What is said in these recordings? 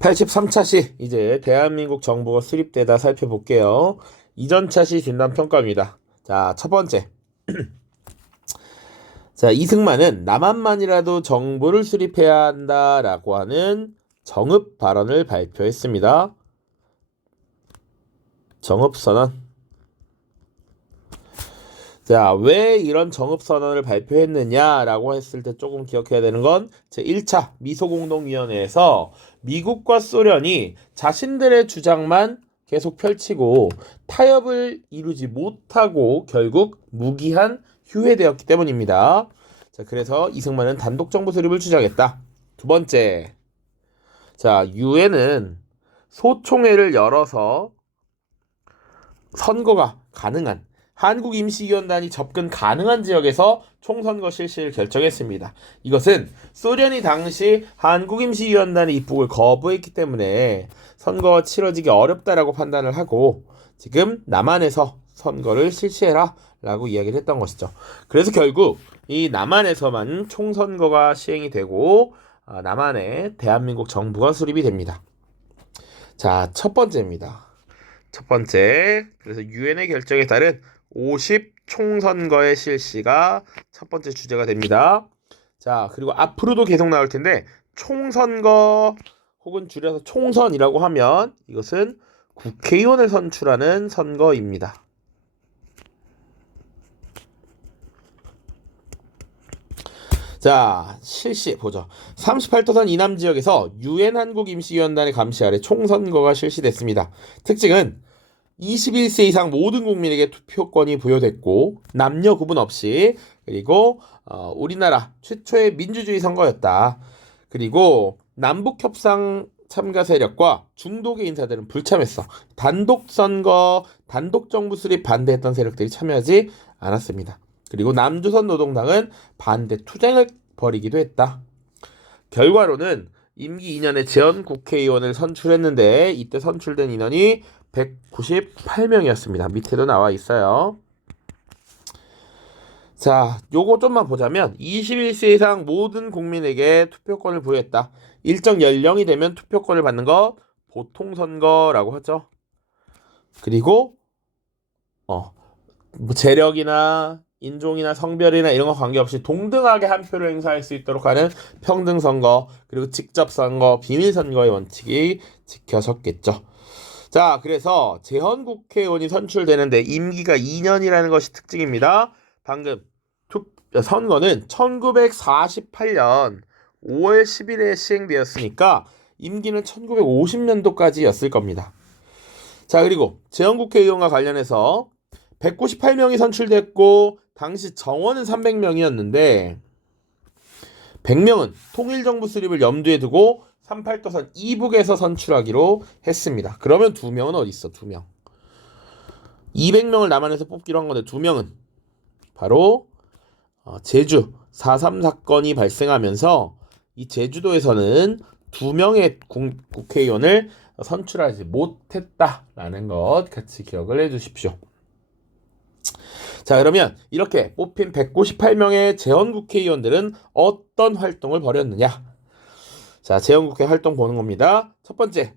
83차 시 이제 대한민국 정부가 수립되다 살펴볼게요. 이전 차시 진단 평가입니다. 자, 첫 번째. 자, 이승만은 남한만이라도 정부를 수립해야 한다라고 하는 정읍 발언을 발표했습니다. 정읍선언. 자, 왜 이런 정읍선언을 발표했느냐라고 했을 때 조금 기억해야 되는 건 제1차 미소공동위원회에서 미국과 소련이 자신들의 주장만 계속 펼치고 타협을 이루지 못하고 결국 무기한 휴회되었기 때문입니다. 자, 그래서 이승만은 단독정부 수립을 주장했다. 두 번째, 자, 유엔은 소총회를 열어서 선거가 가능한 한국임시위원단이 접근 가능한 지역에서 총선거 실시를 결정했습니다. 이것은 소련이 당시 한국임시위원단의 입국을 거부했기 때문에 선거가 치러지기 어렵다라고 판단을 하고 지금 남한에서 선거를 실시해라 라고 이야기를 했던 것이죠. 그래서 결국 이 남한에서만 총선거가 시행이 되고 남한에 대한민국 정부가 수립이 됩니다. 자, 첫 번째입니다. 첫 번째, 그래서 유엔의 결정에 따른 50 총선거의 실시가 첫 번째 주제가 됩니다. 자, 그리고 앞으로도 계속 나올 텐데 총선거 혹은 줄여서 총선이라고 하면 이것은 국회의원을 선출하는 선거입니다. 자, 실시 보죠. 38도선 이남 지역에서 유엔 한국임시위원단의 감시 아래 총선거가 실시됐습니다. 특징은 21세 이상 모든 국민에게 투표권이 부여됐고 남녀 구분 없이 그리고 우리나라 최초의 민주주의 선거였다. 그리고 남북 협상 참가 세력과 중도계 인사들은 불참했어. 단독 선거, 단독 정부 수립 반대했던 세력들이 참여하지 않았습니다. 그리고 남조선 노동당은 반대 투쟁을 벌이기도 했다. 결과로는 임기 2년에 재헌 국회의원을 선출했는데 이때 선출된 인원이 198명이었습니다. 밑에도 나와 있어요. 자, 요거 좀만 보자면 21세 이상 모든 국민에게 투표권을 부여했다. 일정 연령이 되면 투표권을 받는 것 보통선거라고 하죠. 그리고 뭐 재력이나 인종이나 성별이나 이런 거 관계없이 동등하게 한 표를 행사할 수 있도록 하는 평등선거, 그리고 직접선거, 비밀선거의 원칙이 지켜졌겠죠. 자, 그래서 재헌국회의원이 선출되는데 임기가 2년이라는 것이 특징입니다. 방금 선거는 1948년 5월 10일에 시행되었으니까 임기는 1950년도까지였을 겁니다. 자, 그리고 재헌국회의원과 관련해서 198명이 선출됐고 당시 정원은 300명이었는데 100명은 통일정부 수립을 염두에 두고 38도선 이북에서 선출하기로 했습니다. 그러면 2명은 어디 있어? 2명. 200명을 남한에서 뽑기로 한 건데 2명은 바로 제주 4.3 사건이 발생하면서 이 제주도에서는 2명의 국회의원을 선출하지 못했다라는 것 같이 기억을 해주십시오. 자, 그러면 이렇게 뽑힌 198명의 재헌국회의원들은 어떤 활동을 벌였느냐? 자, 재헌국회 활동 보는 겁니다. 첫 번째,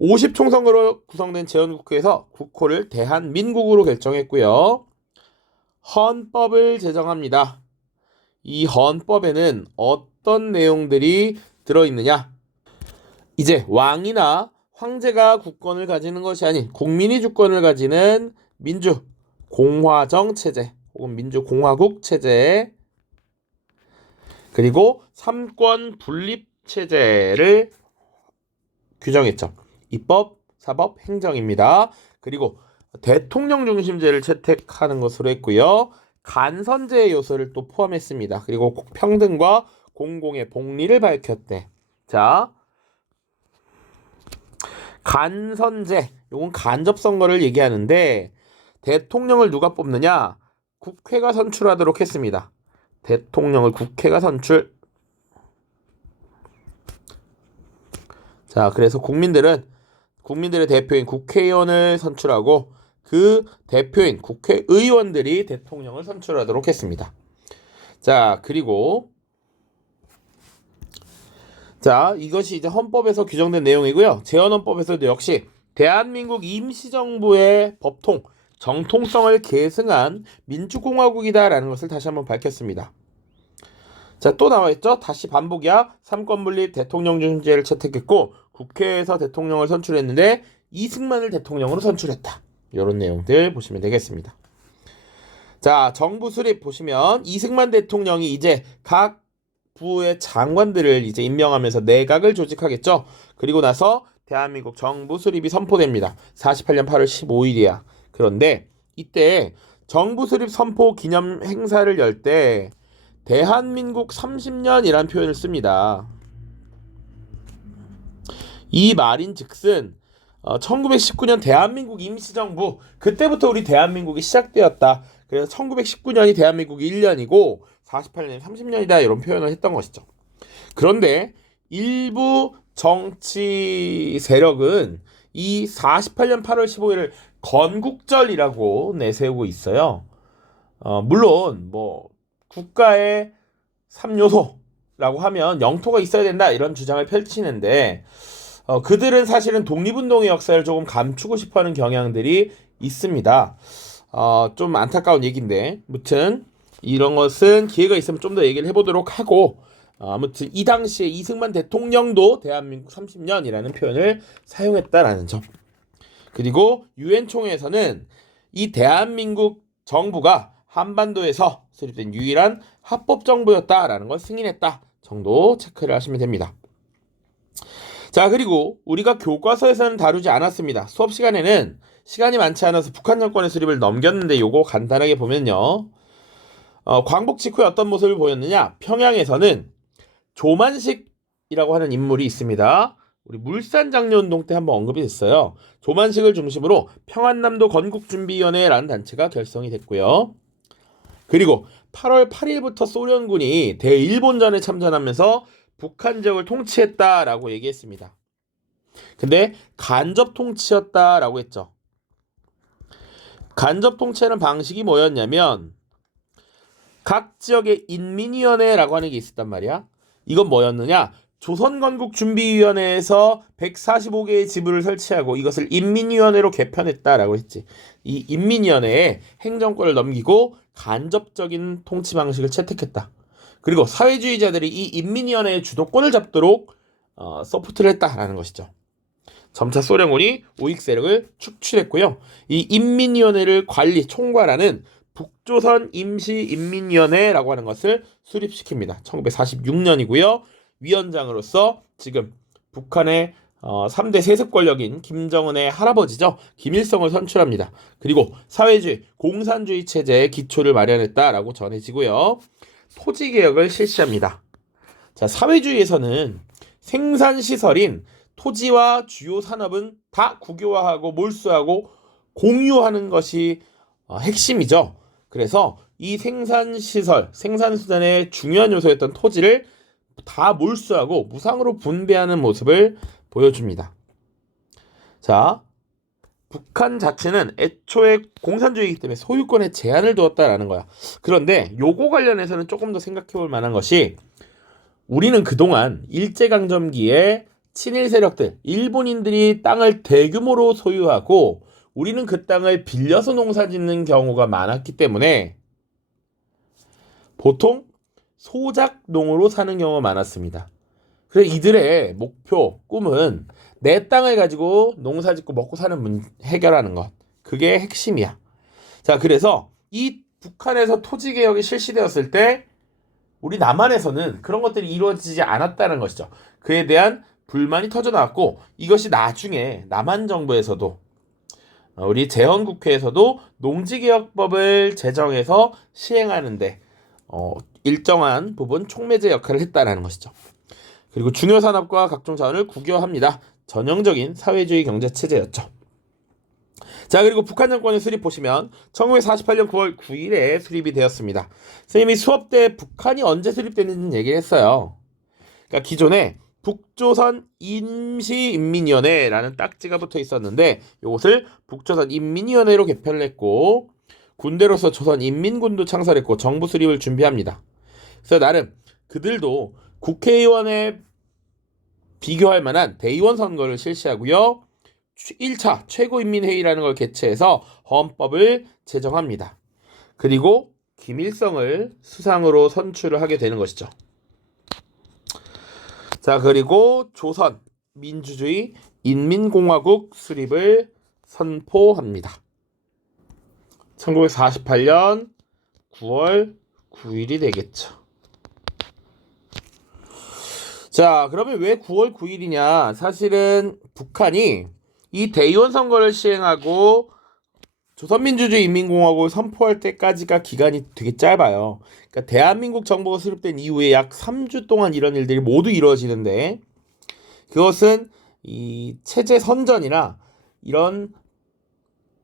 50총선거로 구성된 재헌국회에서 국호를 대한민국으로 결정했고요. 헌법을 제정합니다. 이 헌법에는 어떤 내용들이 들어있느냐? 이제 왕이나 황제가 국권을 가지는 것이 아닌 국민이 주권을 가지는 민주 공화정 체제 혹은 민주공화국 체제, 그리고 삼권 분립 체제를 규정했죠. 입법, 사법, 행정입니다. 그리고 대통령 중심제를 채택하는 것으로 했고요. 간선제 요소를 또 포함했습니다. 그리고 평등과 공공의 복리를 밝혔대. 자, 간선제, 이건 간접선거를 얘기하는데 대통령을 누가 뽑느냐? 국회가 선출하도록 했습니다. 대통령을 국회가 선출. 자, 그래서 국민들의 대표인 국회의원을 선출하고 그 대표인 국회의원들이 대통령을 선출하도록 했습니다. 자, 그리고 자, 이것이 이제 헌법에서 규정된 내용이고요. 재헌헌법에서도 역시 대한민국 임시정부의 법통, 정통성을 계승한 민주공화국이다라는 것을 다시 한번 밝혔습니다. 자, 또 나와있죠? 다시 반복이야. 삼권분립 대통령제를 채택했고 국회에서 대통령을 선출했는데 이승만을 대통령으로 선출했다. 이런 내용들 보시면 되겠습니다. 자, 정부 수립 보시면 이승만 대통령이 이제 각 부의 장관들을 이제 임명하면서 내각을 조직하겠죠. 그리고 나서 대한민국 정부 수립이 선포됩니다. 48년 8월 15일이야. 그런데 이때 정부 수립 선포 기념 행사를 열 때 대한민국 30년이라는 표현을 씁니다. 이 말인즉슨 1919년 대한민국 임시정부, 그때부터 우리 대한민국이 시작되었다. 그래서 1919년이 대한민국 1년이고 48년이 30년이다 이런 표현을 했던 것이죠. 그런데 일부 정치 세력은 이 48년 8월 15일을 건국절이라고 내세우고 있어요. 물론 뭐 국가의 3요소라고 하면 영토가 있어야 된다 이런 주장을 펼치는데 그들은 사실은 독립운동의 역사를 조금 감추고 싶어하는 경향들이 있습니다. 좀 안타까운 얘기인데 무튼 이런 것은 기회가 있으면 좀 더 얘기를 해보도록 하고 아무튼 이 당시에 이승만 대통령도 대한민국 30년이라는 표현을 사용했다라는 점. 그리고 유엔 총회에서는 이 대한민국 정부가 한반도에서 수립된 유일한 합법 정부였다라는 걸 승인했다 정도 체크를 하시면 됩니다. 자, 그리고 우리가 교과서에서는 다루지 않았습니다. 수업 시간에는 시간이 많지 않아서 북한 정권의 수립을 넘겼는데 요거 간단하게 보면요. 광복 직후에 어떤 모습을 보였느냐? 평양에서는 조만식이라고 하는 인물이 있습니다. 우리 물산장려운동 때 한번 언급이 됐어요. 조만식을 중심으로 평안남도 건국준비위원회라는 단체가 결성이 됐고요. 그리고 8월 8일부터 소련군이 대일본전에 참전하면서 북한 지역을 통치했다라고 얘기했습니다. 근데 간접 통치였다라고 했죠. 간접 통치하는 방식이 뭐였냐면 각 지역의 인민위원회라고 하는 게 있었단 말이야. 이건 뭐였느냐? 조선건국준비위원회에서 145개의 지부를 설치하고 이것을 인민위원회로 개편했다라고 했지. 이 인민위원회에 행정권을 넘기고 간접적인 통치 방식을 채택했다. 그리고 사회주의자들이 이 인민위원회의 주도권을 잡도록 서포트를 했다라는 것이죠. 점차 소련군이 우익 세력을 축출했고요. 이 인민위원회를 총괄하는 북조선 임시인민위원회라고 하는 것을 수립시킵니다. 1946년이고요. 위원장으로서 지금 북한의 3대 세습 권력인 김정은의 할아버지죠. 김일성을 선출합니다. 그리고 사회주의, 공산주의 체제의 기초를 마련했다라고 전해지고요. 토지개혁을 실시합니다. 자, 사회주의에서는 생산시설인 토지와 주요 산업은 다 국유화하고 몰수하고 공유하는 것이 핵심이죠. 그래서 이 생산시설, 생산수단의 중요한 요소였던 토지를 다 몰수하고 무상으로 분배하는 모습을 보여줍니다. 자, 북한 자체는 애초에 공산주의이기 때문에 소유권에 제한을 두었다라는 거야. 그런데 요거 관련해서는 조금 더 생각해 볼 만한 것이 우리는 그동안 일제강점기에 친일 세력들, 일본인들이 땅을 대규모로 소유하고 우리는 그 땅을 빌려서 농사 짓는 경우가 많았기 때문에 보통 소작농으로 사는 경우가 많았습니다. 그래서 이들의 목표, 꿈은 내 땅을 가지고 농사 짓고 먹고 사는 해결하는 것. 그게 핵심이야. 자, 그래서 이 북한에서 토지개혁이 실시되었을 때 우리 남한에서는 그런 것들이 이루어지지 않았다는 것이죠. 그에 대한 불만이 터져나왔고 이것이 나중에 남한 정부에서도 우리 재헌국회에서도 농지개혁법을 제정해서 시행하는데 일정한 부분 촉매제 역할을 했다는 것이죠. 그리고 중요 산업과 각종 자원을 국유화합니다. 전형적인 사회주의 경제체제였죠. 자, 그리고 북한 정권의 수립 보시면 1948년 9월 9일에 수립이 되었습니다. 선생님이 수업 때 북한이 언제 수립됐는지 얘기를 했어요. 그러니까 기존에 북조선 임시인민위원회라는 딱지가 붙어 있었는데 이것을 북조선 인민위원회로 개편을 했고 군대로서 조선인민군도 창설했고 정부 수립을 준비합니다. 그래서 나름 그들도 국회의원의 비교할 만한 대의원 선거를 실시하고요. 1차 최고인민회의라는 걸 개최해서 헌법을 제정합니다. 그리고 김일성을 수상으로 선출을 하게 되는 것이죠. 자, 그리고 조선 민주주의 인민공화국 수립을 선포합니다. 1948년 9월 9일이 되겠죠. 자, 그러면 왜 9월 9일이냐? 사실은 북한이 이 대의원 선거를 시행하고 조선민주주의 인민공화국을 선포할 때까지가 기간이 되게 짧아요. 그러니까 대한민국 정부가 수립된 이후에 약 3주 동안 이런 일들이 모두 이루어지는데, 그것은 이 체제 선전이나 이런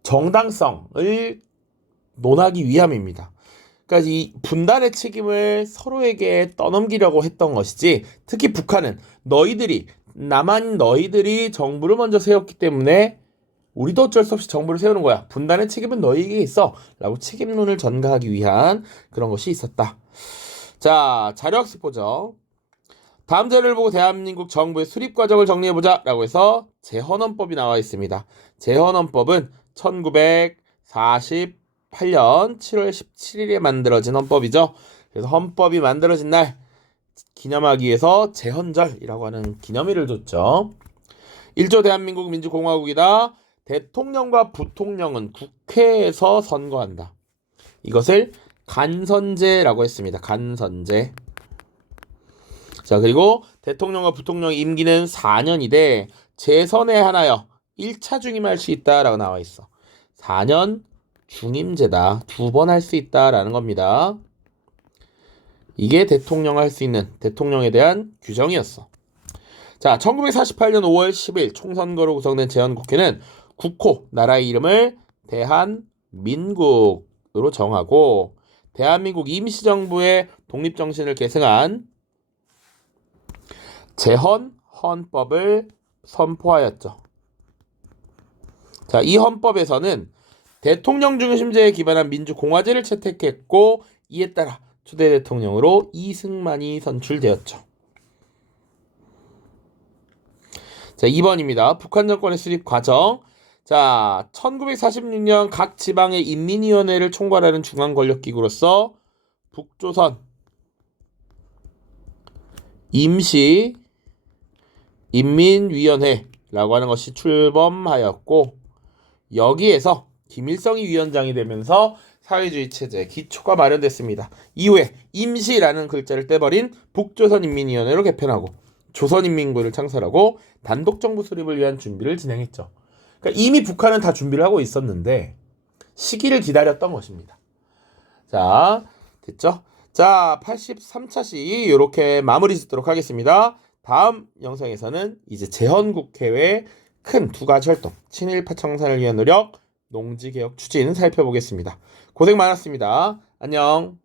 정당성을 논하기 위함입니다. 그러니까 이 분단의 책임을 서로에게 떠넘기려고 했던 것이지, 특히 북한은 남한 너희들이 정부를 먼저 세웠기 때문에 우리도 어쩔 수 없이 정부를 세우는 거야. 분단의 책임은 너희에게 있어. 라고 책임론을 전가하기 위한 그런 것이 있었다. 자, 자료학습 보죠. 다음 자료를 보고 대한민국 정부의 수립 과정을 정리해보자 라고 해서 제헌헌법이 나와 있습니다. 제헌헌법은 1948년 7월 17일에 만들어진 헌법이죠. 그래서 헌법이 만들어진 날 기념하기 위해서 제헌절이라고 하는 기념일을 줬죠. 1조 대한민국 민주공화국이다. 대통령과 부통령은 국회에서 선거한다. 이것을 간선제라고 했습니다. 간선제. 자, 그리고 대통령과 부통령 임기는 4년인데 재선에 하나여 1차 중임할 수 있다라고 나와 있어. 4년 중임제다. 2번 할 수 있다라는 겁니다. 이게 대통령 할 수 있는 대통령에 대한 규정이었어. 자, 1948년 5월 10일 총선거로 구성된 제헌국회는 국호, 나라의 이름을 대한민국으로 정하고 대한민국 임시정부의 독립정신을 계승한 제헌헌법을 선포하였죠. 자, 이 헌법에서는 대통령 중심제에 기반한 민주공화제를 채택했고 이에 따라 초대 대통령으로 이승만이 선출되었죠. 자, 2번입니다. 북한 정권의 수립 과정. 자, 1946년 각 지방의 인민위원회를 총괄하는 중앙 권력기구로서 북조선 임시 인민위원회라고 하는 것이 출범하였고 여기에서 김일성이 위원장이 되면서 사회주의 체제의 기초가 마련됐습니다. 이후에 임시라는 글자를 떼버린 북조선인민위원회로 개편하고 조선인민군을 창설하고 단독정부 수립을 위한 준비를 진행했죠. 그러니까 이미 북한은 다 준비를 하고 있었는데 시기를 기다렸던 것입니다. 자, 됐죠? 자, 83차시 이렇게 마무리 짓도록 하겠습니다. 다음 영상에서는 이제 제헌국회의 큰 두 가지 활동, 친일파 청산을 위한 노력, 농지개혁 추진 살펴보겠습니다. 고생 많았습니다. 안녕.